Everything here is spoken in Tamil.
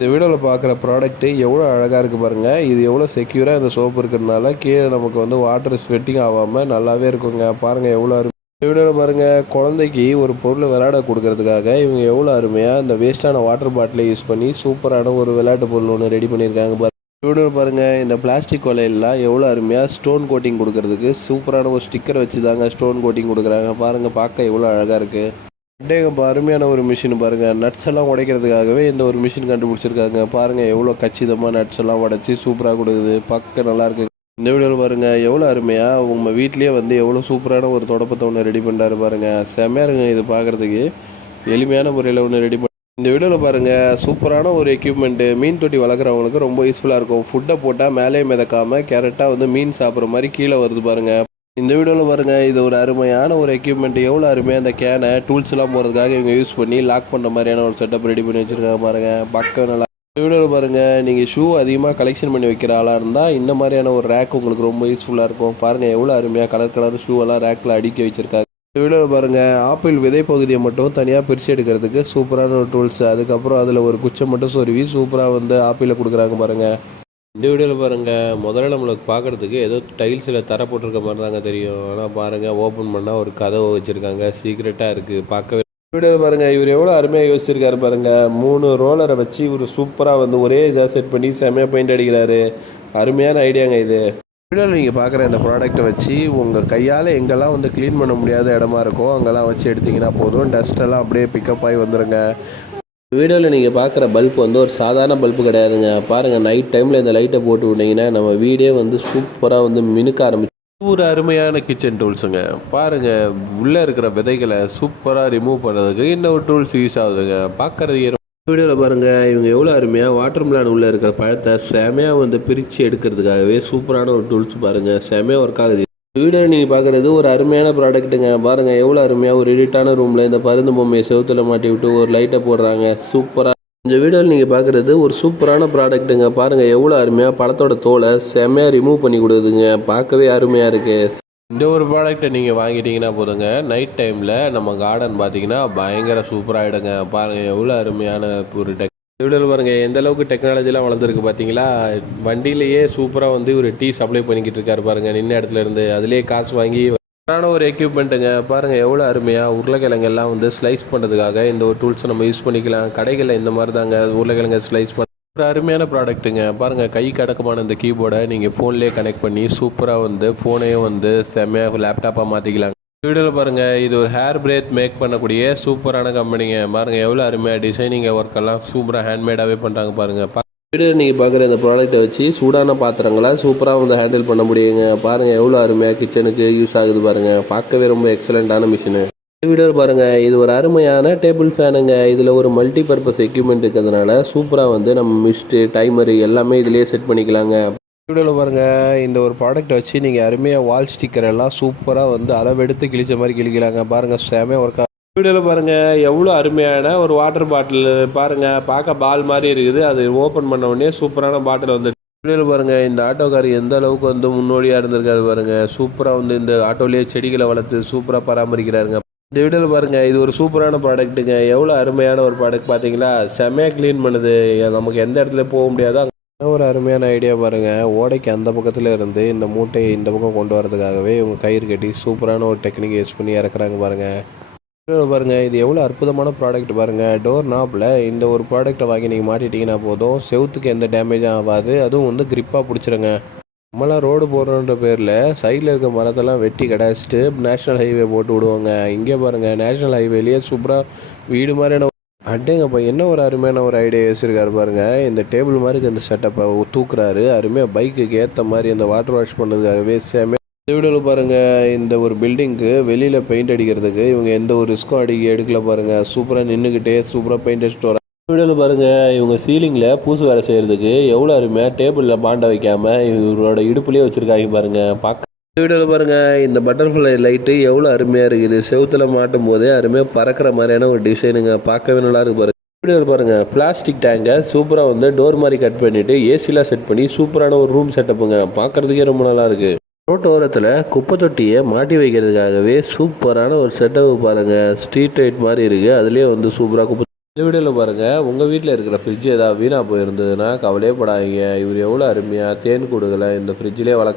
இந்த வீடியோவில் பார்க்குற ப்ராடக்ட்டு எவ்வளோ அழகாக இருக்குது பாருங்கள் இது எவ்வளோ செக்யூராக இந்த சோப்பு இருக்கிறதுனால கீழே நமக்கு வந்து வாட்டர் ஸ்வெட்டிங் ஆகாமல் நல்லாவே இருக்குங்க. பாருங்கள் எவ்வளோ அருமை. இந்த வீடியோவில் பாருங்கள் குழந்தைக்கு ஒரு பொருளை விளையாட கொடுக்கறதுக்காக இவங்க எவ்வளோ அருமையாக இந்த வேஸ்ட்டான வாட்டர் பாட்டிலை யூஸ் பண்ணி சூப்பரான ஒரு விளையாட்டு பொருள் ஒன்று ரெடி பண்ணியிருக்காங்க பாருங்க. வீடியோவில் பாருங்கள் இந்த பிளாஸ்டிக் கொலையெல்லாம் எவ்வளோ அருமையாக ஸ்டோன் கோட்டிங் கொடுக்கறதுக்கு சூப்பரான ஒரு ஸ்டிக்கர் வச்சு தாங்க ஸ்டோன் கோட்டிங் கொடுக்குறாங்க. பாருங்கள் பார்க்க எவ்வளோ அழகாக இருக்குது இப்போ அருமையான ஒரு மிஷின் பாருங்கள் நட்ஸ் எல்லாம் உடைக்கிறதுக்காகவே இந்த ஒரு மிஷின் கண்டுபிடிச்சிருக்காங்க. பாருங்கள் எவ்வளோ கச்சிதமாக நட்ஸ் எல்லாம் உடச்சி சூப்பராக கொடுக்குது. பார்க்க நல்லாயிருக்கு இந்த வீடியோவில் பாருங்கள் எவ்வளோ அருமையாக உங்கள் வீட்லேயே வந்து எவ்வளோ சூப்பரான ஒரு தொடப்பத்தை ஒன்று ரெடி பண்ணுறாரு பாருங்கள் செம்மையாக இருங்க இது பார்க்குறதுக்கு எளிமையான முறையில் ஒன்று ரெடி பண்ணி இந்த வீடியோவில் பாருங்கள் சூப்பரான ஒரு எக்யூப்மெண்ட்டு மீன் தொட்டி வளர்க்குறவங்களுக்கு ரொம்ப யூஸ்ஃபுல்லாக இருக்கும். ஃபுட்டை போட்டால் மேலே மிதக்காமல் கேரட்டாக வந்து மீன் சாப்பிட்ற மாதிரி கீழே வருது பாருங்கள் இந்த வீடியோவில் பாருங்கள் இது ஒரு அருமையான ஒரு எக்யூப்மெண்ட் எவ்வளோ அருமையாக அந்த கேனை டூல்ஸ்லாம் போகிறதுக்காக இவங்க யூஸ் பண்ணி லாக் பண்ணுற மாதிரியான ஒரு செட்டப் ரெடி பண்ணி வச்சுருக்காங்க பாருங்கள் பக்கம் நல்லா இந்த வீடியோவில் பாருங்கள் நீங்கள் ஷூ அதிகமாக கலெக்ஷன் பண்ணி வைக்கிற ஆளாக இருந்தால் இந்த மாதிரியான ஒரு ரேக் உங்களுக்கு ரொம்ப யூஸ்ஃபுல்லாக இருக்கும். பாருங்கள் எவ்வளோ அருமையாக கலர் கலர் ஷூவெல்லாம் ரேக்கில் அடுக்கி வச்சுருக்காங்க. இந்த வீடியோவில் பாருங்கள் ஆப்பிள் விதை பகுதியை மட்டும் தனியாக பிரித்து எடுக்கிறதுக்கு சூப்பரான ஒரு டூல்ஸ் அதுக்கப்புறம் அதில் ஒரு குச்சை மட்டும் சொருவி சூப்பராக வந்து ஆப்பிளில் கொடுக்குறாங்க பாருங்கள் இந்த வீடியோவில் பாருங்கள் முதல்ல நம்மளுக்கு பார்க்குறதுக்கு ஏதோ டைல்ஸில் தர போட்டிருக்க மாதிரி தாங்க தெரியும். ஆனால் பாருங்கள் ஓப்பன் பண்ணால் ஒரு கதவை வச்சுருக்காங்க. சீக்ரெட்டாக இருக்குது பார்க்கவே வீடியோவில் பாருங்கள் இவர் எவ்வளோ அருமையாக யோசிச்சிருக்காரு பாருங்கள் மூணு ரோலரை வச்சு இவர் சூப்பராக வந்து ஒரே இதாக செட் பண்ணி செம்மையாக பெயிண்ட் அடிக்கிறாரு. அருமையான ஐடியாங்க இது. வீடியோவில் நீங்கள் பார்க்குற இந்த ப்ராடக்ட்டை வச்சு உங்கள் கையால் எங்கெல்லாம் வந்து க்ளீன் பண்ண முடியாத இடமா இருக்கோ அங்கெல்லாம் வச்சு எடுத்திங்கன்னா போதும். டஸ்ட்டெல்லாம் அப்படியே பிக்கப் ஆகி வந்துடுங்க வீடியோவில் நீங்கள் பார்க்குற பல்ப் வந்து ஒரு சாதாரண பல்பு கிடையாதுங்க. பாருங்கள் நைட் டைமில் இந்த லைட்டை போட்டு விட்டிங்கன்னா நம்ம வீடே வந்து சூப்பராக வந்து மினுக்க ஆரம்பிச்சு ஒரு அருமையான கிச்சன் டூல்ஸுங்க பாருங்கள் உள்ளே இருக்கிற விதைகளை சூப்பராக ரிமூவ் பண்ணுறதுக்கு ஒரு டூல்ஸ் யூஸ் ஆகுதுங்க. பார்க்குறது வீடியோவில் பாருங்கள் இவங்க எவ்வளோ அருமையாக வாட்டர் மிலான் உள்ளே இருக்கிற பழத்தை செமையாக வந்து பிரித்து எடுக்கிறதுக்காகவே சூப்பரான ஒரு டூல்ஸ் பாருங்கள் செமையாக ஒர்க் ஆகுது. வீடியோ நீங்கள் பார்க்குறது ஒரு அருமையான ப்ராடக்ட்டுங்க பாருங்கள் எவ்வளோ அருமையாக ஒரு எடிட்டான ரூமில் இந்த பருந்து பொம்மையை செவுத்துல மாட்டி விட்டு ஒரு லைட்டை போடுறாங்க. சூப்பராக இந்த வீடியோவில் நீங்கள் பார்க்குறது ஒரு சூப்பரான ப்ராடக்ட்டுங்க பாருங்கள் எவ்வளோ அருமையாக பழத்தோட தோலை செம்மையாக ரிமூவ் பண்ணி கொடுக்குதுங்க. பார்க்கவே அருமையாக இருக்குது இந்த ஒரு ப்ராடக்ட்டை நீங்கள் வாங்கிட்டீங்கன்னா போதுங்க. நைட் டைமில் நம்ம கார்டன் பார்த்தீங்கன்னா பயங்கர சூப்பராகிடுங்க பாருங்கள் எவ்வளோ அருமையான ஒரு டெக் இவ்வளோ பாருங்கள் எந்த அளவுக்கு டெக்னாலஜிலாம் வளர்ந்துருக்கு பார்த்தீங்களா வண்டியிலேயே சூப்பராக வந்து ஒரு டீ சப்ளை பண்ணிக்கிட்டு இருக்காரு பாருங்கள் நின்ன இடத்துல இருந்து. அதிலே காசு வாங்கி சூப்பரான ஒரு எக்யூப்மெண்ட்டுங்க பாருங்கள் எவ்வளோ அருமையாக உருளைக்கிழங்கெல்லாம் வந்து ஸ்லைஸ் பண்ணுறதுக்காக இந்த ஒரு டூல்ஸை நம்ம யூஸ் பண்ணிக்கலாம். கடைகளில் இந்த மாதிரி தாங்க உருளைக்கிழங்க ஸ்லைஸ் பண்ண ஒரு அருமையான ப்ராடக்ட்டுங்க பாருங்கள் கை கடக்கமான இந்த கீபோர்டை நீங்கள் ஃபோன்லேயே கனெக்ட் பண்ணி சூப்பராக வந்து ஃபோனையும் வந்து செம்மையாக லேப்டாப்பாக மாற்றிக்கலாம் வீடியோவில் பாருங்கள் இது ஒரு ஹேர் பிரேத் மேக் பண்ணக்கூடிய சூப்பரான கம்பெனிங்க பாருங்கள் எவ்வளோ அருமையாக டிசைனிங் ஒர்க் எல்லாம் சூப்பராக ஹேண்ட்மேடாகவே பண்ணுறாங்க பாருங்கள் வீடியோ நீங்கள் பார்க்குற இந்த ப்ராடக்ட்டை வச்சு சூடான பாத்திரங்களை சூப்பராக வந்து ஹேண்டில் பண்ண முடியுங்க. பாருங்கள் எவ்வளோ அருமையாக கிச்சனுக்கு யூஸ் ஆகுது பாருங்கள் பார்க்கவே ரொம்ப எக்ஸலண்ட்டான மிஷினு வீடியோவில் பாருங்கள் இது ஒரு அருமையான டேபிள் ஃபேனுங்க இதில் ஒரு மல்டி பர்பஸ் எக்யூப்மெண்ட் இருக்கிறதுனால சூப்பராக வந்து நம்ம மிஸ்ட்டு டைமரு எல்லாமே இதிலே செட் பண்ணிக்கலாங்க. வீடியோவில் பாருங்கள் இந்த ஒரு ப்ராடக்ட்டை வச்சு நீங்கள் அருமையாக வால் ஸ்டிக்கர் எல்லாம் சூப்பராக வந்து அளவெடுத்து கிழிச்ச மாதிரி கிழிக்கலாங்க பாருங்கள் செமையாக ஒர்க் வீடியோவில் பாருங்கள் எவ்வளோ அருமையான ஒரு வாட்டர் பாட்டில் பாருங்கள் பார்க்க பால் மாதிரி இருக்குது. அது ஓப்பன் பண்ண உடனே சூப்பரான பாட்டில் வந்து வீடியோவில் பாருங்கள் இந்த ஆட்டோக்கார் எந்த அளவுக்கு வந்து முன்னோடியாக இருந்திருக்காரு பாருங்கள் சூப்பராக வந்து இந்த ஆட்டோலேயே செடிகளை வளர்த்து சூப்பராக பராமரிக்கிறாருங்க. இந்த வீடியோவில் பாருங்கள் இது ஒரு சூப்பரான ப்ராடக்ட்டுங்க எவ்வளோ அருமையான ஒரு ப்ராடக்ட் பார்த்தீங்களா செமையாக க்ளீன் பண்ணுது. நமக்கு எந்த இடத்துல போக முடியாதோ ஒரு அருமையான ஐடியா பாருங்கள் ஓடைக்கு அந்த பக்கத்தில் இருந்து இந்த மூட்டையை இந்த பக்கம் கொண்டு வரதுக்காகவே இவங்க கயிறு கட்டி சூப்பரான ஒரு டெக்னிக் யூஸ் பண்ணி இறக்குறாங்க பாருங்கள் பாருங்கள் இது எவ்வளோ அற்புதமான ப்ராடக்ட் பாருங்கள் டோர் நாப்பில் இந்த ஒரு ப்ராடக்ட்டை வாங்கி நீங்கள் மாட்டிட்டீங்கன்னா போதும். செவுத்துக்கு எந்த டேமேஜும் ஆகாது. அதுவும் வந்து கிரிப்பாக பிடிச்சிருங்க. நம்மளாம் ரோடு போடுறோன்ற பேரில் சைடில் இருக்க மரத்தெல்லாம் வெட்டி கிடாச்சிட்டு நேஷ்னல் ஹைவே போட்டு விடுவாங்க. இங்கே பாருங்கள் நேஷ்னல் ஹைவேலேயே சூப்பராக வீடு மாதிரியான அட்டேங்கப்பா என்ன ஒரு அருமையான ஒரு ஐடியா யோசிச்சிருக்காரு பாருங்க. இந்த டேபிள் மாதிரி இந்த செட்டப்பை தூக்குறாரு. அருமையாக பைக்குக்கு ஏற்ற மாதிரி அந்த வாட்டர் வாஷ் பண்ணதுக்காகவே சேமே இந்த வீடியோவில் பாருங்கள் இந்த ஒரு பில்டிங்க்கு வெளியில் பெயிண்ட் அடிக்கிறதுக்கு இவங்க எந்த ஒரு ரிஸ்க்கும் அடிக்க எடுக்கல பாருங்கள் சூப்பராக நின்றுக்கிட்டே சூப்பராக பெயிண்ட் அடிச்சுட்டு வராங்க. வீடியோவில் பாருங்கள் இவங்க சீலிங்கில் பூசு வேலை செய்கிறதுக்கு எவ்வளோ அருமையாக டேபிளில் பாண்டை வைக்காமல் இவரோட இடுப்புலேயே வச்சுருக்காங்க பாருங்கள் பார்க்க வீடியோவில் பாருங்கள் இந்த பட்டர்ஃப்ளை லைட்டு எவ்வளோ அருமையாக இருக்குது. செவுத்தில் மாட்டும் போதே அருமையாக பறக்கிற மாதிரியான ஒரு டிசைனுங்க பார்க்கவே நல்லா இருக்கு பாருங்க. வீடியோவில் பாருங்கள் பிளாஸ்டிக் டேங்கை சூப்பராக வந்து டோர் மாதிரி கட் பண்ணிவிட்டு ஏசிலாம் செட் பண்ணி சூப்பரான ஒரு ரூம் செட்டப்புங்க பார்க்குறதுக்கே ரொம்ப நல்லா இருக்குது ரோட்டு ஓரத்தில் குப்பை தொட்டியை மாட்டி வைக்கிறதுக்காகவே சூப்பரான ஒரு செட்டப் பாருங்கள் ஸ்ட்ரீட் லைட் மாதிரி இருக்குது அதுலேயே வந்து சூப்பராக குப்பை இந்த வீடியோவில் பாருங்கள் உங்கள் வீட்டில் இருக்கிற ஃப்ரிட்ஜ் ஏதாவது வீணாக போயிருந்ததுன்னா கவலையே படாதீங்க. இவர் எவ்வளோ அருமையாக தேன் கொடுக்கல இந்த ஃப்ரிட்ஜிலே வளர்க்குறாங்க